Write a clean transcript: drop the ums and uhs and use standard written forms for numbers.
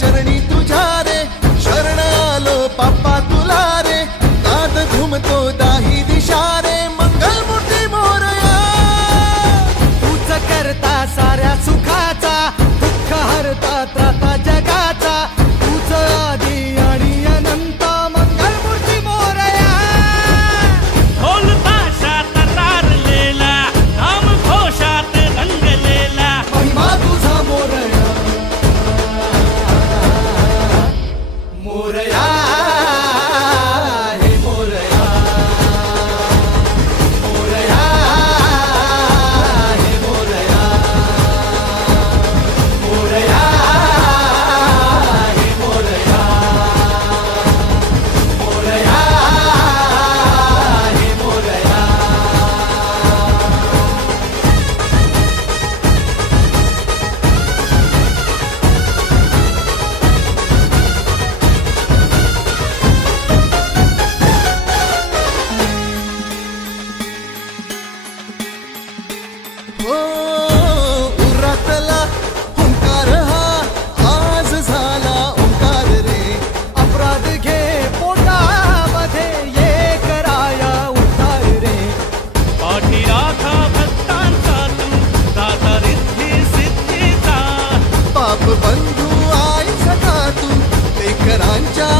चरणी तुझ्या रे शरण आलो बाप्पा तुला रे नाद घुमतो दाही दिशा रे मंगलमूर्ती मोरया तूच करता साऱ्या सुखाचा दुःख हरता त्राता जगाचा तूच आदी आणि अनंत मंगलमूर्ती मोरया ढोल ताशात तारलेला नाम घोषात रंगलेला महिमा तुझा मोरया मोरया हे मोरया मोरया हे मोरया मोरया हे मोरया मोरया हे मोरया हो उरातला ओंकार हा आज झाला ओंकार रे अपराध घे पोटामध्ये ये कराया उद्धार रे पाठी राखा भक्तांचा तू दाता रिद्धी सिद्धीचा पाप बंधू आई सखा तू लेकरांच्या